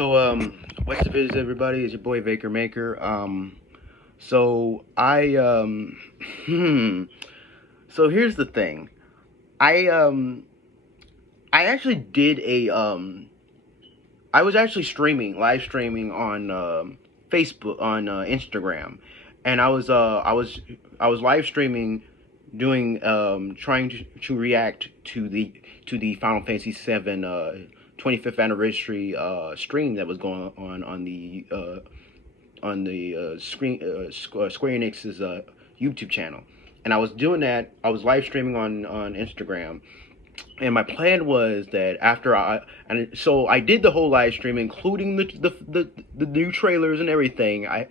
What's the biz, everybody? It's your boy Baker Maker. So here's the thing. I actually did I was actually live streaming on Facebook, on Instagram, and I was live streaming, doing trying to react to the Final Fantasy 7 25th anniversary stream that was going on the Square Enix's YouTube channel, and I was doing that. I was live streaming on Instagram, and my plan was that after I did the whole live stream, including the new trailers and everything. I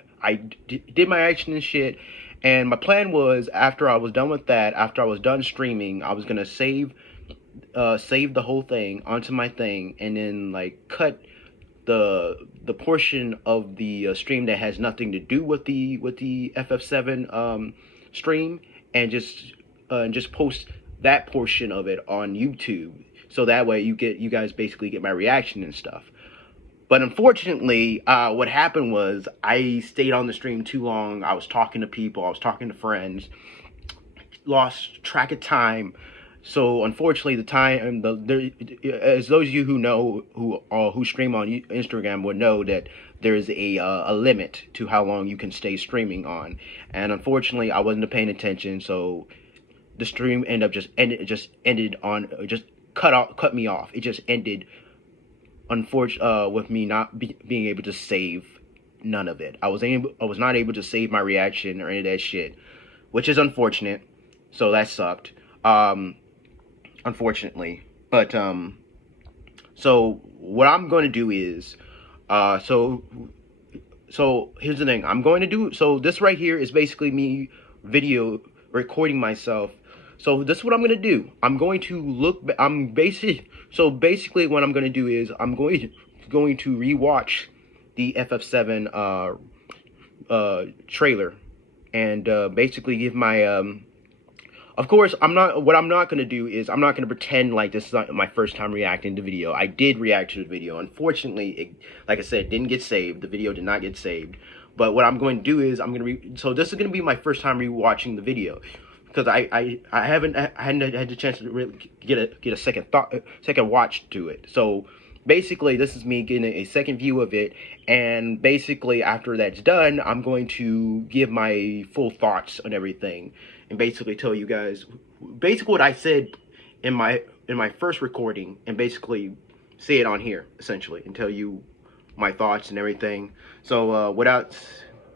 did my action and shit, and my plan was, after I was done with that, after I was done streaming, I was gonna save the whole thing onto my thing, and then like cut the portion of the stream that has nothing to do with the FF7 stream, and just post that portion of it on YouTube, so that way you guys basically get my reaction and stuff. But unfortunately, what happened was I stayed on the stream too long. I was talking to people, I was talking to friends, lost track of time. So unfortunately, the time, as those of you who know, who stream on Instagram would know, that there is a limit to how long you can stay streaming on. And unfortunately, I wasn't paying attention, so the stream cut me off. It just ended, with me not being able to save none of it. I was not able to save my reaction or any of that shit, which is unfortunate. So that sucked. Unfortunately, but so what I'm going to do is, so here's the thing. I'm going to do, so this right here is basically me video recording myself. So this is what I'm going to do. I'm going to basically what I'm going to do is I'm going to rewatch the FF7 trailer, and basically give my of course, what I'm not going to do is, I'm not going to pretend like this is not my first time reacting to video. I did react to the video. Unfortunately, it, like I said, didn't get saved. The video did not get saved. But what I'm going to do is, so this is going to be my first time rewatching the video, because I hadn't had the chance to really get a second watch to it. So basically, this is me getting a second view of it, and basically after that's done, I'm going to give my full thoughts on everything, and basically tell you guys basically what I said in my first recording, and basically say it on here essentially, and tell you my thoughts and everything. So without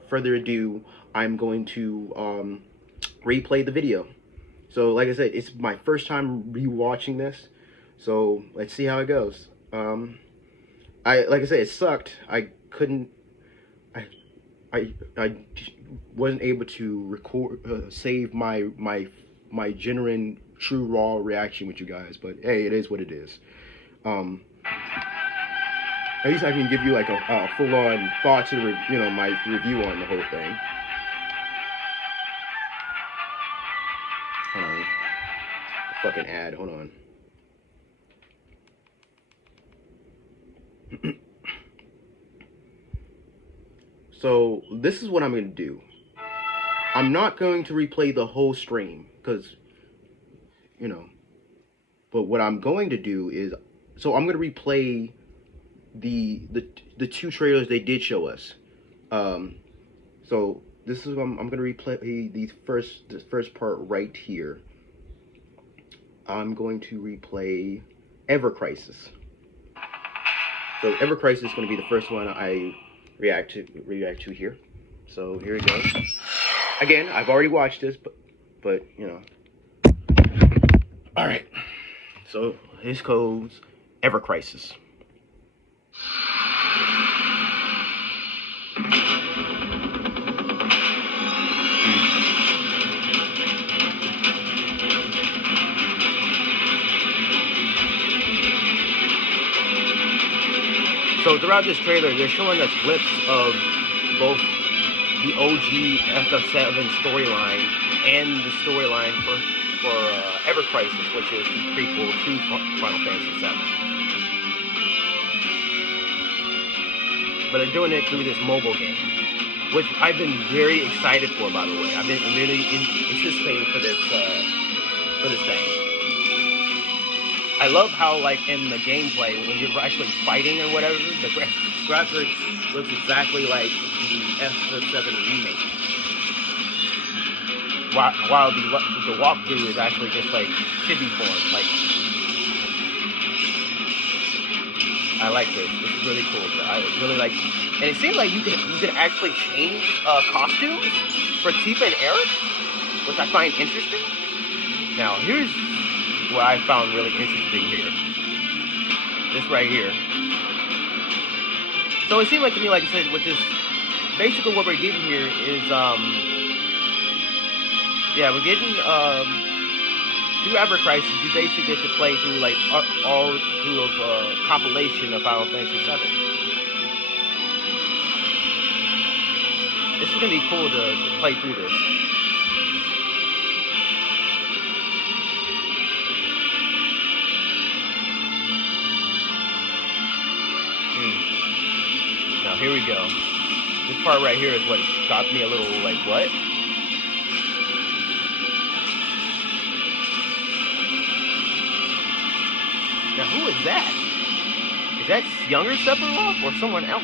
further ado, I'm going to replay the video. So like I said, it's my first time rewatching this, so let's see how it goes. Like I said, it sucked. I wasn't able to record, save my genuine, true, raw reaction with you guys. But hey, it is what it is. At least I can give you like a full-on thoughts and my review on the whole thing. Hold on, the fucking ad. Hold on. So this is what I'm going to do. I'm not going to replay the whole stream, because, but what I'm going to do is, so I'm going to replay the two trailers they did show us. So this is, I'm going to replay the first part right here. I'm going to replay Ever Crisis. So Ever Crisis is going to be the first one I react to here. So here we go. Again, I've already watched this, but all right. So this goes Ever Crisis. So throughout this trailer, they're showing us clips of both the OG FF7 storyline and the storyline for Ever Crisis, which is the prequel to Final Fantasy 7. but they're doing it through this mobile game, which I've been very excited for. By the way, I've been really anticipating for this thing. I love how, like, in the gameplay, when you're actually fighting or whatever, the graphics looks exactly like the FF7 remake. While the walkthrough is actually just like chibi form. Like, I like this. This is really cool. I really like, and it seems like you can actually change costumes for Tifa and Eric, which I find interesting. Now, here's what I found really interesting here. This right here. So it seemed like to me, like I said, with this, basically what we're getting here is, yeah, we're getting, through Ever Crisis, you basically get to play through, like, all through a compilation of Final Fantasy VII. This is going to be cool to play through this. Now, here we go. This part right here is what got me a little, like, what? Now, who is that? Is that younger Sephiroth or someone else?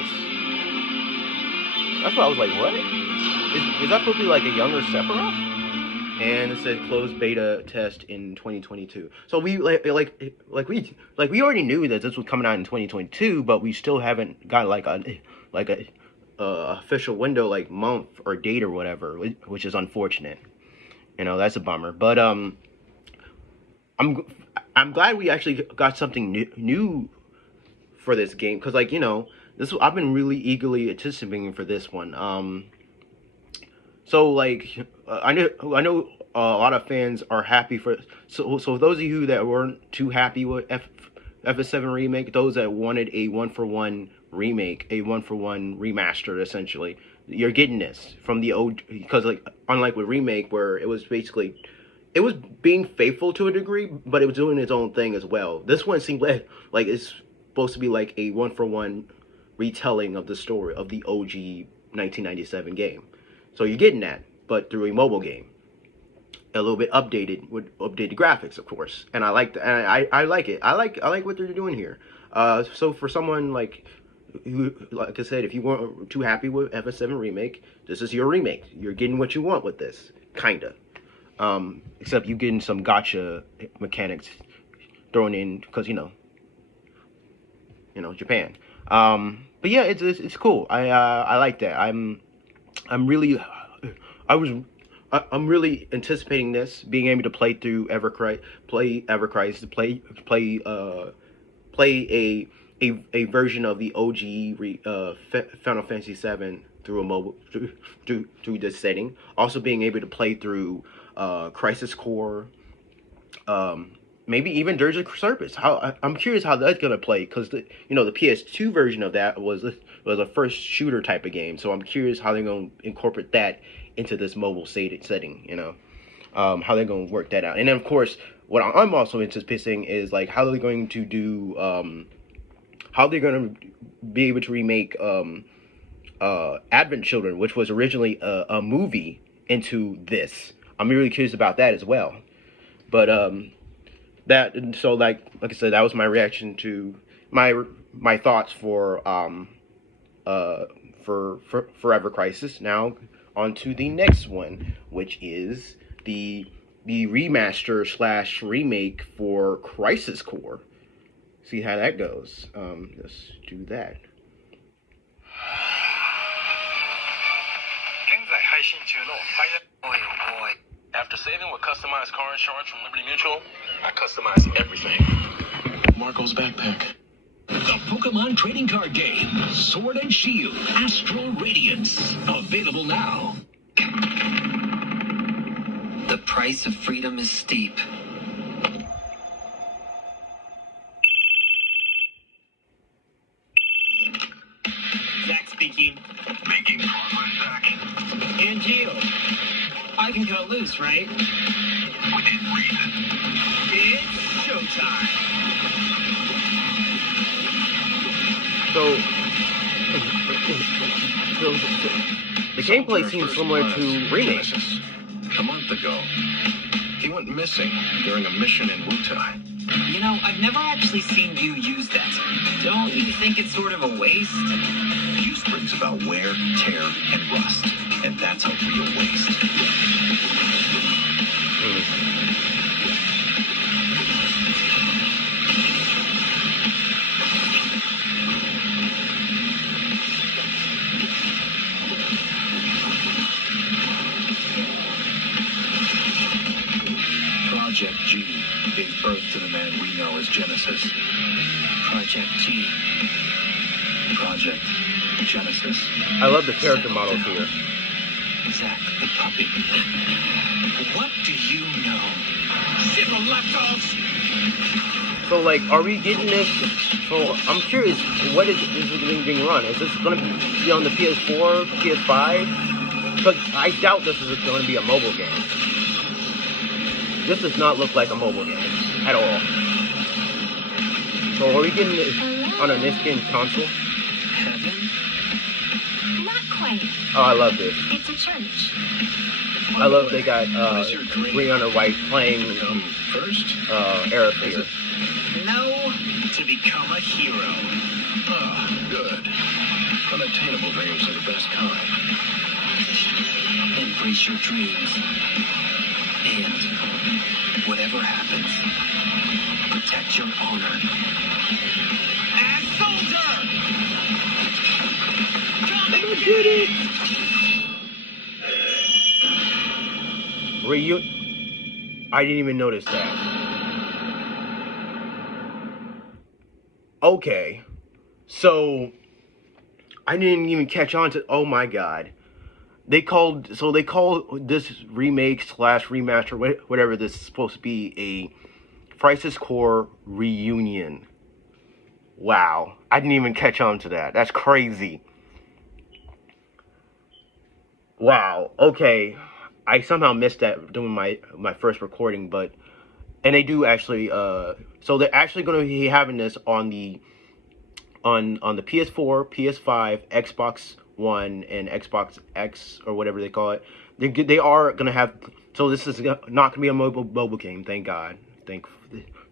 That's why I was like, what? Is that supposed to be like a younger Sephiroth? And it said closed beta test in 2022. So we we already knew that this was coming out in 2022, but we still haven't got like a official window, like month or date or whatever, which is unfortunate. You know, that's a bummer. But I'm glad we actually got something new for this game, because, like, you know, I've been really eagerly anticipating for this one. So, like, I know a lot of fans are happy for. So those of you that weren't too happy with FF7 remake, those that wanted a 1-for-1 remake, a 1-for-1 remaster, essentially, you're getting this from the old. Because, like, unlike with remake, where it was basically, it was being faithful to a degree, but it was doing its own thing as well. This one seemed like it's supposed to be like a 1-for-1 retelling of the story of the OG 1997 game. So you're getting that, but through a mobile game, a little bit updated with updated graphics, of course. And I like I like it. I like what they're doing here. So for someone like who, like I said, if you weren't too happy with FF7 remake, this is your remake. You're getting what you want with this, kinda. Except you getting some gotcha mechanics thrown in because you know Japan. But yeah, it's cool. I like that. I'm really anticipating this, being able to play through play a version of the OG Final Fantasy VII through a mobile through this setting. Also being able to play through Crisis Core, maybe even Dirge of Cerberus. I'm curious how that's gonna play, because the PS2 version of that was a first shooter type of game. So I'm curious how they're gonna incorporate that into this mobile setting. How they're gonna work that out. And then of course, what I'm also anticipating is like how they're going to do, how they're gonna be able to remake Advent Children, which was originally a movie, into this. I'm really curious about that as well. But so like I said, that was my reaction to my thoughts for Forever Crisis. Now on to the next one, which is the remaster / remake for Crisis Core. See how that goes. Let's do that. After saving with customized car insurance from Liberty Mutual, I customize everything. Marco's backpack. The Pokemon trading card game, Sword and Shield, Astral Radiance. Available now. The price of freedom is steep. Zach speaking. Making progress, Zach. And Geo. I can cut loose, right? Within reason. It's showtime. So The gameplay seems similar to Remake. Genesis. A month ago, he went missing during a mission in Wutai. You know, I've never actually seen you use that. Don't you think it's sort of a waste? Use brings about wear, tear, and rust. And that's a real waste. Project G gave birth to the man we know as Genesis. Project G. Project Genesis. I love the character models here. Zack, the puppy. What do you know? Shit, lapdogs! So, like, are we getting this? So, I'm curious, what is being run? Is this going to be on the PS4, PS5? Because I doubt this is going to be a mobile game. This does not look like a mobile game at all. So, are we getting this on a next-gen console? Heaven? Not quite. Oh, I love this. It's a church. I love they got green on white playing First? Arab here. No, to become a hero. Ah, good. Unattainable dreams are the best kind. Embrace your dreams. And whatever happens, protect your honor. Ass soldier! Come and Get it! I didn't even notice that. Okay. So, I didn't even catch on to, oh my god. They call this remake / remaster, whatever this is supposed to be, a Crisis Core reunion. Wow. I didn't even catch on to that. That's crazy. Wow. Okay. I somehow missed that during my first recording, and they do actually, so they're actually going to be having this on the PS4, PS5, Xbox One, and Xbox X, or whatever they call it. They are going to have, so this is not going to be a mobile game, thank God. Thank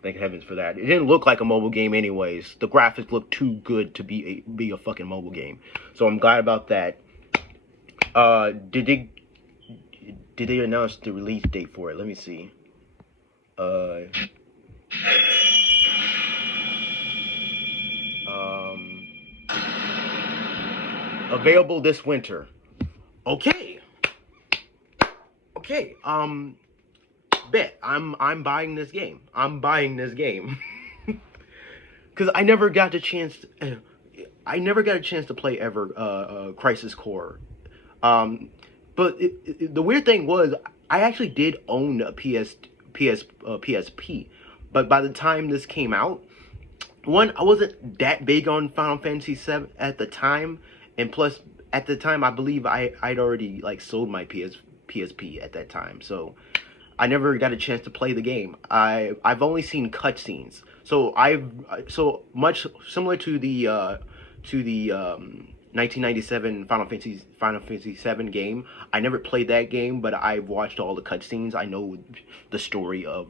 heavens for that. It didn't look like a mobile game anyways. The graphics look too good to be a fucking mobile game. So I'm glad about that. Did they announce the release date for it? Let me see. Available this winter. Okay. Bet I'm buying this game. Because I never got a chance to play ever Crisis Core. But the weird thing was, I actually did own a PSP, but by the time this came out, one, I wasn't that big on Final Fantasy VII at the time, and plus, at the time, I believe I'd already like sold my PSP at that time, so I never got a chance to play the game. I've only seen cutscenes, so much similar to the 1997 Final Fantasy VII game. I never played that game, but I've watched all the cutscenes. I know the story of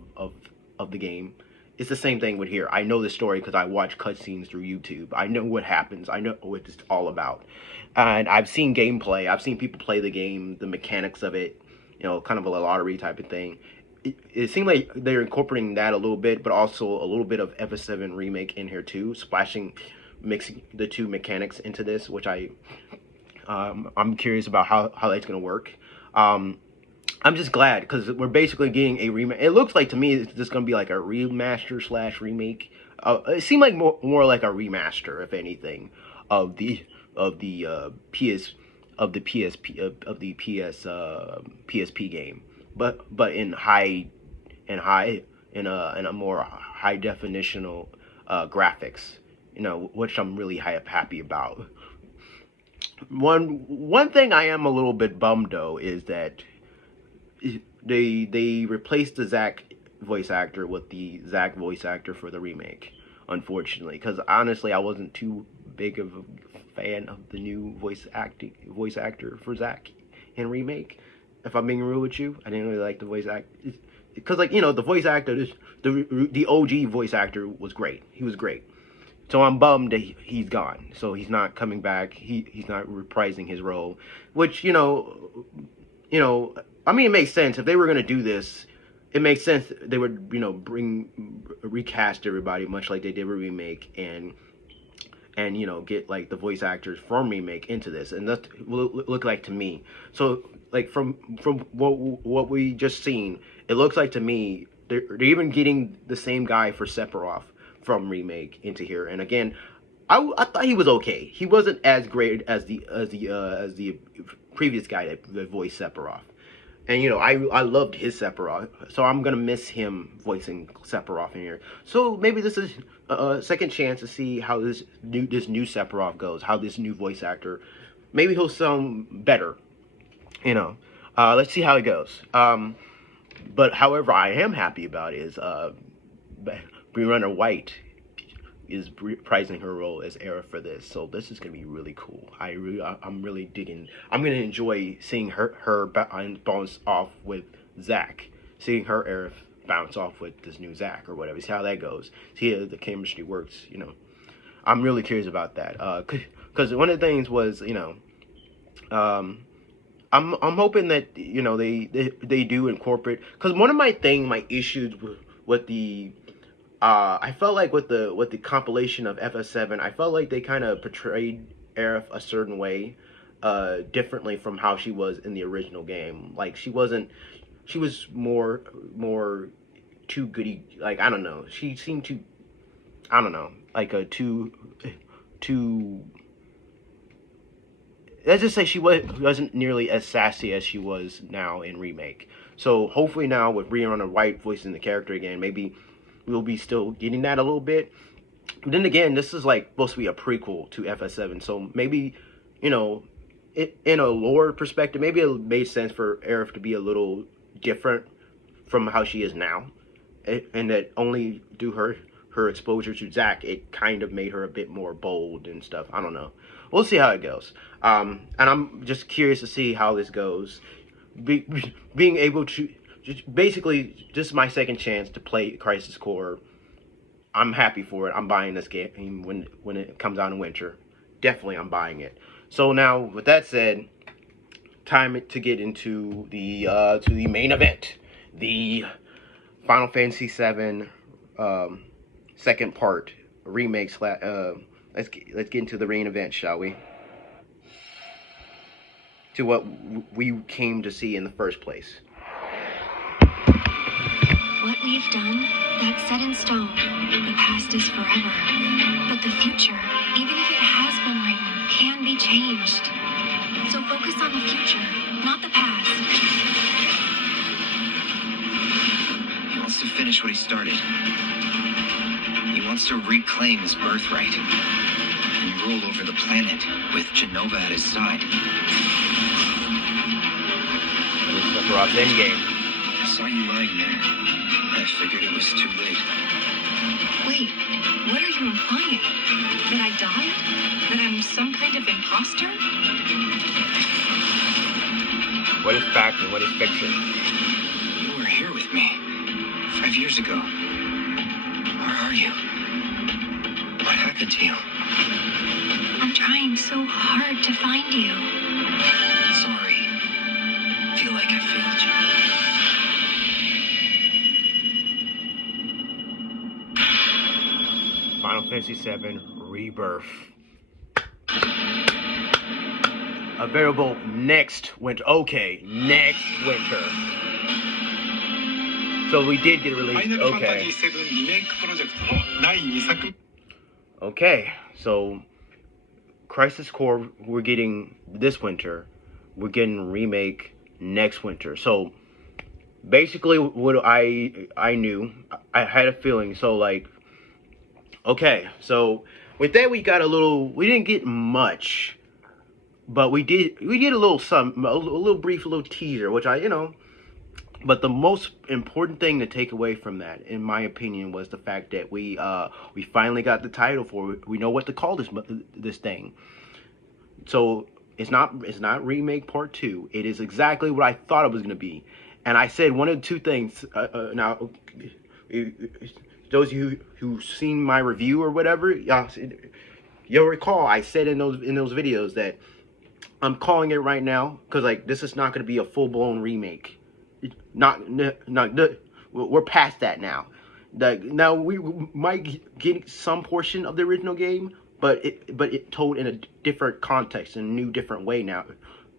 the game. It's the same thing with here. I know the story because I watch cutscenes through YouTube. I know what happens. I know what it's all about. And I've seen gameplay. I've seen people play the game, the mechanics of it, kind of a lottery type of thing. It seemed like they're incorporating that a little bit, but also a little bit of FF7 remake in here too, mixing the two mechanics into this, which I'm curious about how that's going to work. I'm just glad because we're basically getting a remake. It looks like to me it's just going to be like a remaster / remake. It seemed like more like a remaster, if anything, of the PSP game, but in a more high definitional graphics. Which I'm really happy about. One thing I am a little bit bummed though is that they replaced the Zack voice actor with the Zack voice actor for the remake, unfortunately, because honestly I wasn't too big of a fan of the new voice actor for Zack in Remake. If I'm being real with you, I didn't really like the voice act because, like, the voice actor, the OG voice actor was great. He was great. So I'm bummed that he's gone. So he's not coming back. He's not reprising his role, which I mean, it makes sense if they were gonna do this. It makes sense they would recast everybody much like they did with Remake and get like the voice actors from Remake into this, and that's what it looked like to me. So like from what we just seen, it looks like to me they're even getting the same guy for Sephiroth from Remake into here. And again, I thought he was okay. He wasn't as great as the previous guy that voiced Sephiroth. And I loved his Sephiroth, so I'm gonna miss him voicing Sephiroth in here. So maybe this is a second chance to see how this new Sephiroth goes, how this new voice actor, maybe he'll sound better. Let's see how it goes. But however, I am happy about is Runner White is reprising her role as Aerith for this, so this is gonna be really cool. I'm really digging. I'm gonna enjoy seeing her bounce off with Zack, seeing her Aerith bounce off with this new Zack or whatever. See how that goes. See how the chemistry works. I'm really curious about that. Because one of the things was, I'm hoping that they do incorporate. Because one of my issues with the I felt like with the compilation of FF7, I felt like they kind of portrayed Aerith a certain way, differently from how she was in the original game. Like she was more too goody. Like I don't know. She seemed too, I don't know, like a too. Let's just say she wasn't nearly as sassy as she was now in Remake. So hopefully now with Runner White voicing the character again, maybe we'll be still getting that a little bit. But then again, this is like supposed to be a prequel to FF7, so maybe, in a lore perspective, maybe it made sense for Aerith to be a little different from how she is now, and that only due her exposure to Zack, it kind of made her a bit more bold and stuff. I don't know. We'll see how it goes. And I'm just curious to see how this goes. Being able to basically, this is my second chance to play Crisis Core. I'm happy for it. I'm buying this game when it comes out in winter. Definitely, I'm buying it. So now, with that said, time to get into the main event, the Final Fantasy VII second part remake. Let's get into the main event, shall we? To what we came to see in the first place. What we've done, that's set in stone. The past is forever. But the future, even if it has been written, can be changed. So focus on the future, not the past. He wants to finish what he started. He wants to reclaim his birthright and rule over the planet with Genova at his side. This is Sephiroth's endgame. I saw you lying there. I figured it was too late. Wait, what are you implying? That I died? That I'm some kind of imposter? What is fact and what is fiction? You were here with me 5 years ago. Where are you? What happened to you? I'm trying so hard to find you. Sorry. I feel like I failed you. Final Fantasy VII Rebirth. Available next winter. Okay, next winter. So we did get released. Okay. Okay, so Crisis Core we're getting this winter. We're getting remake next winter. So basically what I knew, I had a feeling. So like, okay, so with that we got a little. We didn't get much, but we did a little brief teaser, which I But the most important thing to take away from that, in my opinion, was the fact that we finally got the title for it. We know what to call this thing. So it's not remake part 2. It is exactly what I thought it was going to be. And I said one of the two things. Now, those of you who've seen my review or whatever, you'll recall I said in those videos that I'm calling it right now because like this is not going to be a full-blown remake. We're past that now. Now we might get some portion of the original game, but it told in a different context, in a new, different way now.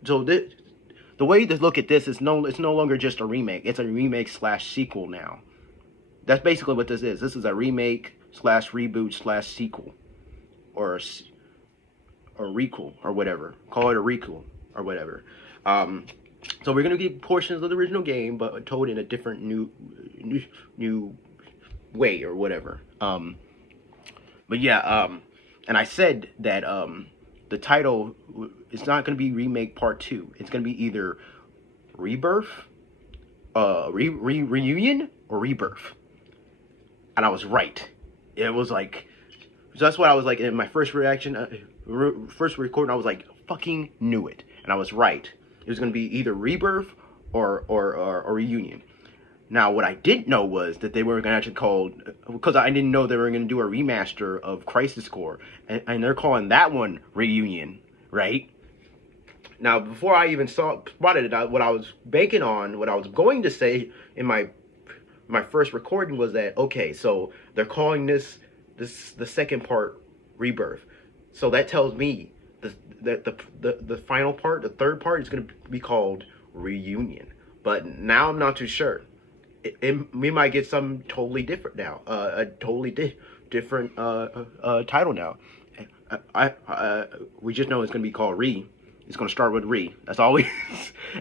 So the way to look at this is it's no longer just a remake. It's a remake / sequel now. That's basically what this is. This is a remake / reboot / sequel, or requel or whatever. Call it a requel or whatever. So we're gonna get portions of the original game, but told in a different new way or whatever. But yeah, and I said that the title is not gonna be remake part 2. It's gonna be either Rebirth, reunion, or Rebirth. And I was right. It was like, so that's what I was like in my first reaction, first recording. I was like, fucking knew it, and I was right. It was going to be either Rebirth or Reunion. Now, what I didn't know was that they were going to actually call, because I didn't know they were going to do a remaster of Crisis Core, and they're calling that one Reunion, right? Now, before I even spotted it, what I was banking on, what I was going to say in my first recording was that, okay, so they're calling this the second part Rebirth. So that tells me the final part, the third part, is going to be called Reunion. But now I'm not too sure. We might get something totally different now. A totally different title now. We just know it's going to be called Re. It's going to start with Re. That's all we...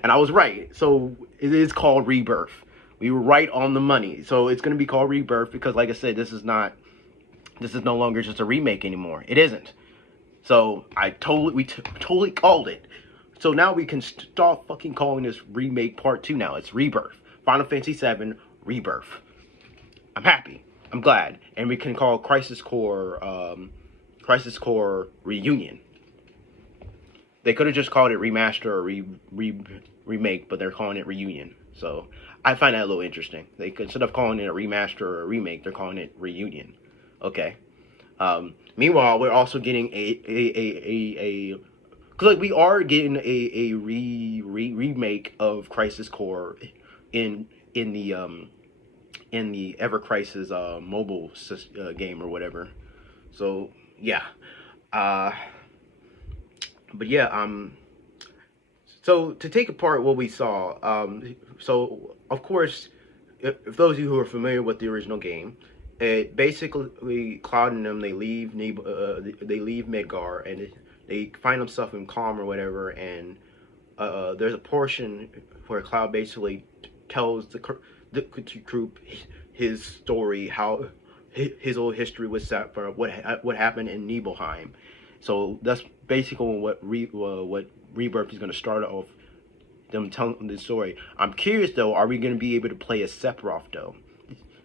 And I was right. So it is called Rebirth. We were right on the money. So it's going to be called Rebirth because, like I said, this is no longer just a remake anymore. It isn't. So we totally called it. So now we can start fucking calling this remake part 2 now. It's Rebirth. Final Fantasy 7 Rebirth. I'm happy. I'm glad. And we can call Crisis Core Reunion. They could have just called it remaster or remake, but they're calling it Reunion. So I find that a little interesting. They could, instead of calling it a remaster or a remake, they're calling it Reunion. Okay. Meanwhile, we're also getting because like we are getting a remake of Crisis Core in the Ever Crisis mobile game or whatever. So yeah, but yeah, so to take apart what we saw, so of course, if those of you who are familiar with the original game. It basically, Cloud and them, they leave Midgar and they find themselves in Calm or whatever, and there's a portion where Cloud basically tells the group his story, how his old history with Sapphire, what happened in Nibelheim. So that's basically what Rebirth is going to start off, them telling the story. I'm curious though, are we going to be able to play as Sephiroth though?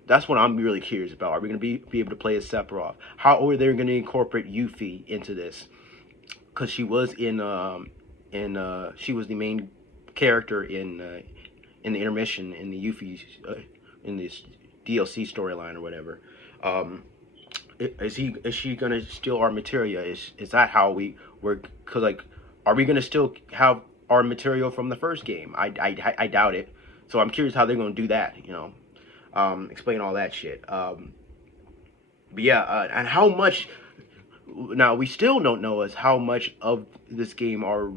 That's what I'm really curious about. Are we going to be able to play as Sephiroth? How are they going to incorporate Yuffie into this? Because she was she was the main character in the intermission in the Yuffie in this DLC storyline or whatever. Is she going to steal our materia? Is that how we're? Because like, are we going to still have our material from the first game? I doubt it. So I'm curious how they're going to do that. You know. Explain all that shit. But yeah, and how much, now we still don't know is how much of this game are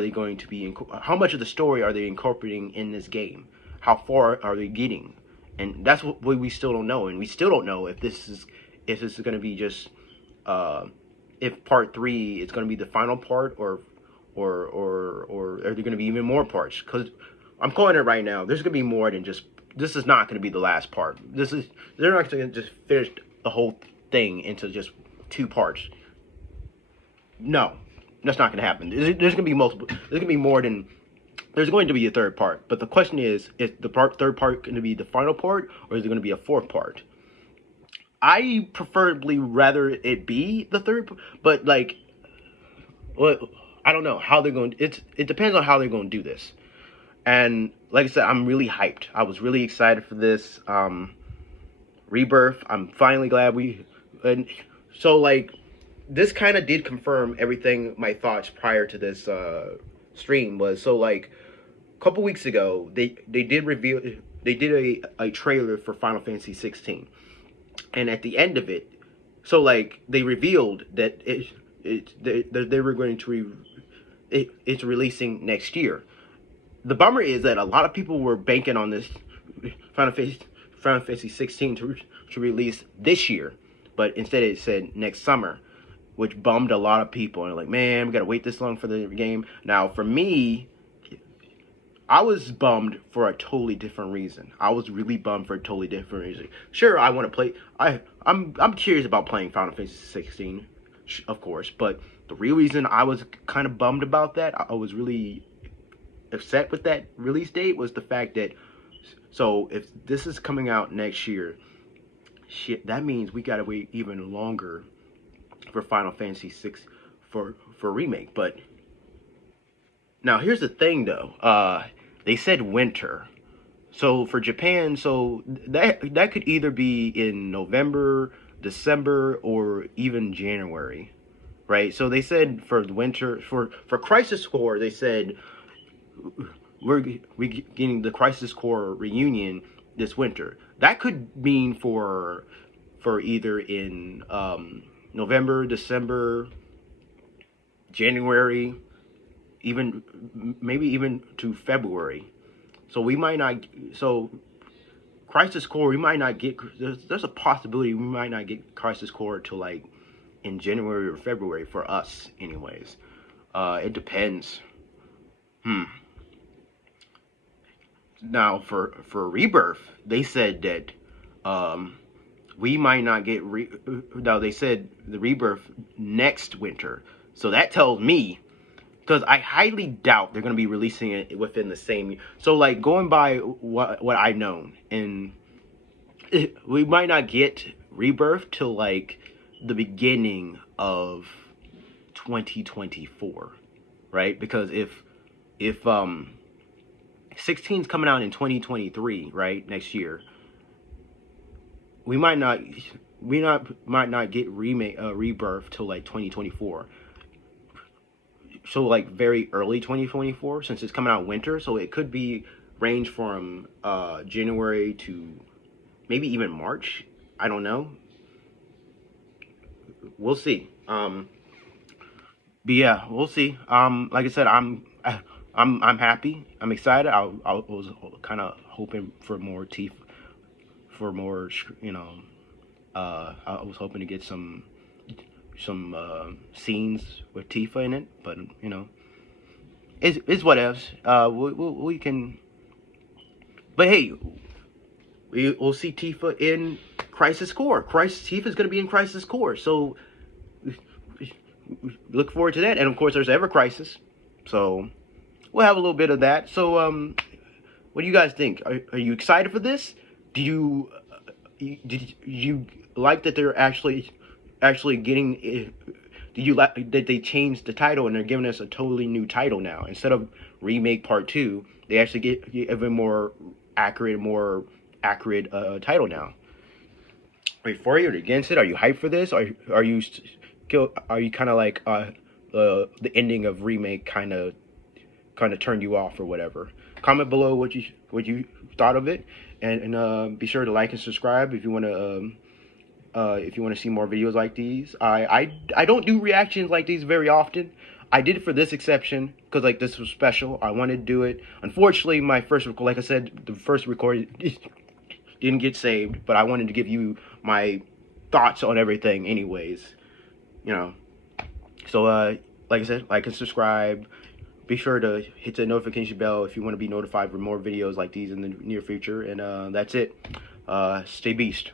they going to be, how much of the story are they incorporating in this game? How far are they getting? And that's what we still don't know. And we still don't know if this is going to be just, if part 3 is going to be the final part or are there going to be even more parts? Because I'm calling it right now, there's going to be more than just, this is not going to be the last part. They're not going to just finish the whole thing into just 2 parts. No, that's not going to happen. There's going to be multiple. There's going to be more than there's going to be a third part. But the question is the third part going to be the final part, or is it going to be a fourth part? I preferably rather it be the third, but like, well, I don't know how they're going. It depends on how they're going to do this. And like I said, I'm really hyped. I was really excited for this. Rebirth. I'm finally glad and so like this kind of did confirm everything my thoughts prior to this stream was. So like a couple weeks ago, they did reveal, they did a trailer for Final Fantasy 16, and at the end of it, so like they revealed that they were going to it's releasing next year. The bummer is that a lot of people were banking on this Final Fantasy 16 to release this year, but instead it said next summer, which bummed a lot of people. And like, man, we gotta wait this long for the game. Now, for me, I was bummed for a totally different reason. I was really bummed for a totally different reason. Sure, I want to play. I'm curious about playing Final Fantasy 16, of course, but the real reason I was kind of bummed about that, I was really upset with that release date, was the fact that, so if this is coming out next year, shit, that means we gotta wait even longer for Final Fantasy 6 for remake. But now here's the thing though, they said winter, so for Japan, so that could either be in November, December, or even January, right? So they said for the winter, for Crisis Core, they said we're getting the Crisis Core reunion this winter. That could mean for either in November, December, January, even maybe even to February. So we might not. So Crisis Core, we might not get. There's a possibility we might not get Crisis Core till like in January or February for us, anyways. It depends. Now for Rebirth, they said that we might not get they said the Rebirth next winter. So that tells me, because I highly doubt they're going to be releasing it within the same year. So like going by what I've known, and we might not get Rebirth till like the beginning of 2024, right? Because if 16's coming out in 2023, right, next year, we might not get Rebirth till like 2024. So like very early 2024, since it's coming out winter, so it could be range from January to maybe even March. I don't know. We'll see. But yeah, we'll see. Like I said, I'm happy. I'm excited. I was kind of hoping for more Tifa, for more, you know. I was hoping to get some scenes with Tifa in it, but you know, it's whatevs. We can. But hey, we'll see Tifa in Crisis Core. Tifa's gonna be in Crisis Core, so look forward to that. And of course, there's Ever Crisis, so we'll have a little bit of that. So, what do you guys think? Are you excited for this? Did you like that they're actually getting? Did you like that they changed the title and they're giving us a totally new title now? Instead of Remake Part 2, they actually get even more accurate title now. Are you for it or against it? Are you hyped for this? Are you kind of like the ending of Remake kind of turned you off or whatever? Comment below what you thought of it, and be sure to like and subscribe if you want to see more videos like these. I don't do reactions like these very often. I did it for this exception because like this was special. I wanted to do it. Unfortunately, my first record, like I said, the first recording didn't get saved, but I wanted to give you my thoughts on everything anyways, you know. So like I said, like and subscribe. Be sure to hit the notification bell if you want to be notified for more videos like these in the near future. And that's it. Stay beast.